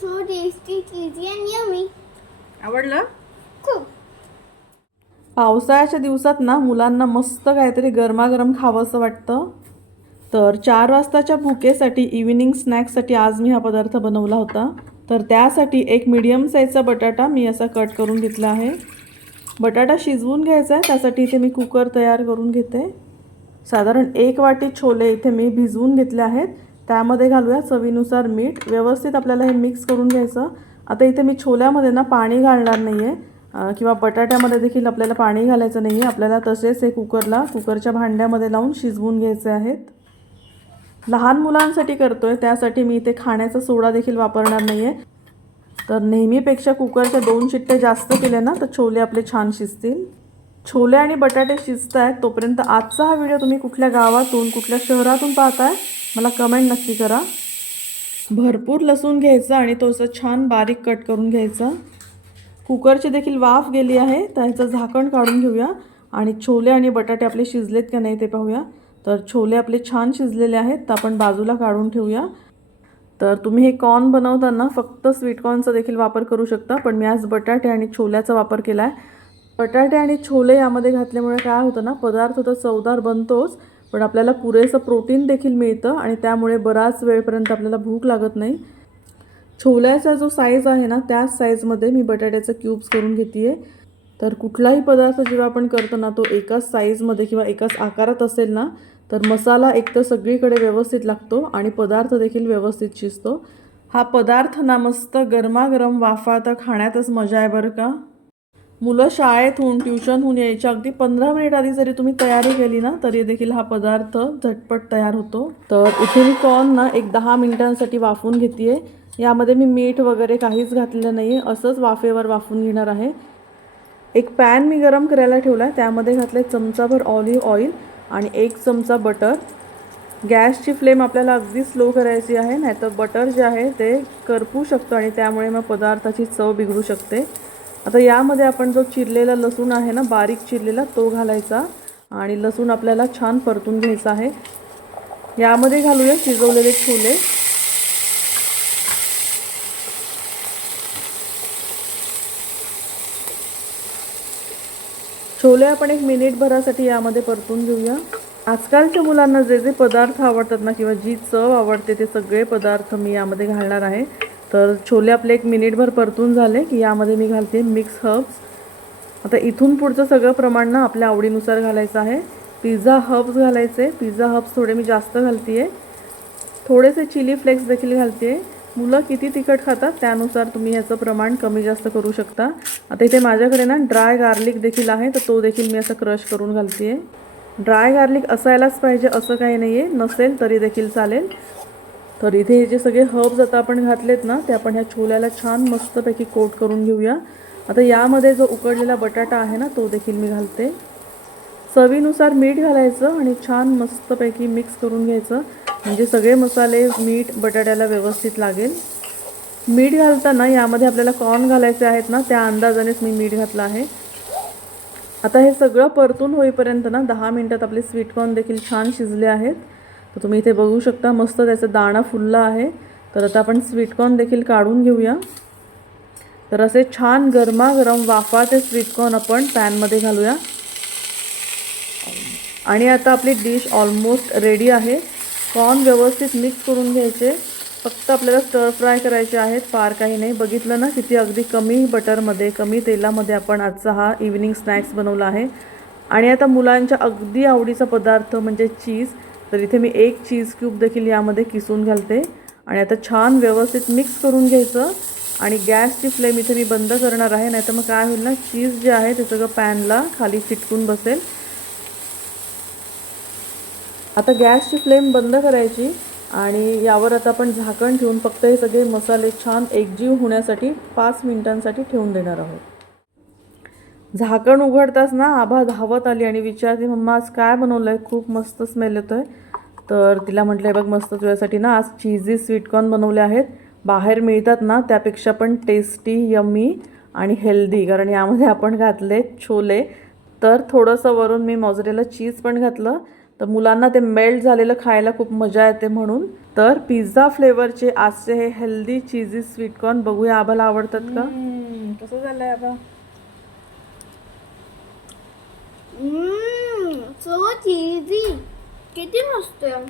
so tasty, cheesy and yummy. आवडलं? खूप. पावसाळ्याच्या दिवसात ना मुलांना मस्त काहीतरी गरमागरम खावंसं वाटतं. तर चार वाजताच्या भुकेसाठी इव्हिनिंग स्नॅक्ससाठी आज मी हा पदार्थ बनवला होता. तर त्यासाठी एक मीडियम साईजचा बटाटा मी असा कट करून घेतला आहे. बटाटा शिजवून घ्यायचा आहे त्यासाठी इथे मी कुकर तयार करून घेते. साधारण एक वाटी छोले इथे मी भिजवून घेतले आहेत. त्यामध्ये घालूया चवीनुसार मीठ. व्यवस्थित आपल्याला हे मिक्स करून घ्यायचं. आता इथे मी छोल्यामध्ये ना पाणी घालणार नाही आहे किंवा बटाट्यामध्ये देखील आपल्याला पाणी घालायचं नाही आहे आपल्याला तसेच हे कुकरला कुकरच्या भांड्यामध्ये लावून शिजवून घ्यायचे आहेत. लहान मुलांसाठी करतोय त्यासाठी मी इथे खाण्याचा सोडा देखील वापरणार नाही आहे तर नेहमीपेक्षा कुकरच्या दोन शिट्टे जास्त केले ना तर छोले आपले छान शिजतील. छोले आणि बटाटे शिजत आहेत तोपर्यंत आजचा हा व्हिडिओ तुम्ही कुठल्या गावातून कुठल्या शहरातून पाहताय मला कमेंट नक्की करा. भरपूर लसूण घ्यायचं आणि तो असं छान बारीक कट करून घ्यायचा. कुकरची देखील वाफ गेली आहे तर ह्याचं झाकण काढून घेऊया. आणि छोले आणि बटाटे आपले शिजलेत का नाही ते पाहूया. तर छोले आपले छान शिजलेले आहेत तर आपण बाजूला काढून ठेवूया. तर तुम्ही हे कॉर्न बनवताना फक्त स्वीट कॉर्नचा देखील वापर करू शकता पण मी आज बटाटे आणि छोल्याचा वापर केला आहे बटाटे आणि छोले यामध्ये घातल्यामुळे काय होतं ना पदार्थ तर चवदार बनतोच. पण आपल्याला पुरेसं प्रोटीन देखील मिळतं आणि त्यामुळे बराच वेळपर्यंत आपल्याला भूक लागत नाही. छोल्याचा जो साईज आहे ना त्याच साईजमध्ये मी बटाट्याचे क्यूब्स करून घेते आहे तर कुठलाही पदार्थ जेव्हा आपण करतो ना तो एकाच साईजमध्ये किंवा एकाच आकारात असेल ना तर मसाला एक तर सगळीकडे व्यवस्थित लागतो आणि पदार्थ देखील व्यवस्थित शिजतो. हा पदार्थ ना मस्त गरमागरम वाफाळता खाण्यातच मजा आहे बरं का? मुलं शाळेतून ट्युशनहून यायच्या अगदी पंधरा मिनिट आधी जरी तुम्ही तयारी केली ना तरी देखील हा पदार्थ झटपट तयार होतो. तर इथे मी कॉर्न ना एक दहा मिनिटांसाठी वाफून घेते यामध्ये मी मीठ वगैरे काहीच घातलेलं नाही आहे असंच वाफेवर वाफून घेणार आहे. एक पॅन मी गरम करायला ठेवला आहे त्यामध्ये घातलं आहे चमचाभर ऑलिव्ह ऑइल आणि एक चमचा बटर गॅसची फ्लेम आपल्याला अगदी स्लो करायची आहे नाहीतर बटर जे आहे ते करपू शकतो आणि त्यामुळे मग पदार्थाची चव बिघडू शकते. आता यामध्ये आपण जो चिरलेला लसूण आहे ना बारीक चिरलेला तो घालायचा. आणि लसूण आपल्याला छान परतून घ्यायचा आहे. यामध्ये घालूया शिजवलेले छोले. छोले आपण एक मिनिटभरासाठी यामध्ये परतून घेऊया. आजकालच्या मुलांना जे जे पदार्थ आवडतात ना किंवा जी चव आवडते ते सगळे पदार्थ मी यामध्ये घालणार आहे. तर छोले आपले एक मिनिटभर परतून झाले की यामध्ये मी घालते मिक्स हर्ब्स. आता इथून पुढचं सगळं प्रमाण ना आपल्या आवडीनुसार घालायचं आहे. पिझ्झा हर्ब्स घालायचे. पिझ्झा हर्ब्स थोडे मी जास्त घालते आहे थोडेसे चिली फ्लेक्स देखील घालते आहे मुलं किती तिखट खातात त्यानुसार तुम्ही ह्याचं प्रमाण कमी जास्त करू शकता. आता इथे माझ्याकडे ना ड्राय गार्लिक देखील आहे तर तो देखील मी असं क्रश करून घालते आहे ड्राय गार्लिक असायलाच पाहिजे असं काही नाही आहे नसेल तरी देखील चालेल. तर इथे हे जे सगळे हर्ब्स आता आपण घातलेत ना ते आपण ह्या छोल्याला छान मस्तपैकी कोट करून घेऊया. आता यामध्ये जो उकडलेला बटाटा आहे ना तो देखील मी घालते. चवीनुसार मीठ घालायचं आणि छान मस्तपैकी मिक्स करून घ्यायचं. म्हणजे सगळे मसाले मीठ बटाट्याला व्यवस्थित लागेल. मीठ घालताना यामध्ये आपल्याला कॉर्न घालायचे आहेत ना त्या अंदाजानेच मी मीठ घातलं आहे. आता हे सगळं परतून होईपर्यंत ना दहा मिनटात आपले स्वीटकॉर्न देखील छान शिजले आहेत. तर तुम्ही इथे बघू शकता मस्त त्याचा दाणा फुलला आहे. तर आता आपण स्वीटकॉर्न देखील काढून घेऊया. तर असे छान गरमागरम वाफाचे स्वीटकॉर्न आपण पॅनमध्ये घालूया. आणि आता आपली डिश ऑलमोस्ट रेडी आहे. कॉर्न व्यवस्थित मिक्स करून घ्यायचे. फक्त आपल्याला स्टर फ्राय करायचे आहेत. फार काही नाही. बघितलं ना किती अगदी कमी बटरमध्ये कमी तेलामध्ये आपण आजचा हा इव्हिनिंग स्नॅक्स बनवला आहे. आणि आता मुलांच्या अगदी आवडीचा पदार्थ म्हणजे चीज तर इथे मी एक चीज क्यूब देखील यामध्ये किसून घालते. आणि आता छान व्यवस्थित मिक्स करून घ्यायचं. आणि गॅसची फ्लेम इथे मी बंद करणार आहे नाहीतर मग काय होईल ना चीज जे आहे ते सगळं पॅनला खाली चिटकून बसेल. आता गॅसची फ्लेम बंद करायची आणि यावर आता आपण झाकण ठेवून फक्त हे सगळे मसाले छान एकजीव होण्यासाठी पाच मिनिटांसाठी ठेवून देणार आहोत. झाकण उघडताच ना आभा धावत आली आणि विचारते मम्मा आज काय बनवलं आहे खूप मस्त स्मेल येतो आहे तर तिला म्हटलं आहे बघ मस्त तुझ्यासाठी ना आज चीजी स्वीटकॉर्न बनवले आहेत. बाहेर मिळतात ना त्यापेक्षा पण टेस्टी यम्मी आणि हेल्दी कारण यामध्ये आपण घातले छोले. तर थोडंसं वरून मी मॉझरेला चीज पण घातलं. तर मुलांना ते मेल्ट झालेलं खायला खूप मजा येते म्हणून. तर पिझ्झा फ्लेवरचे आजचे हे हेल्दी चीजी स्वीटकॉर्न बघूया आभाला आवडतात का? कसं झालंय आबा Mmm, so cheesy. किती मस्त आहे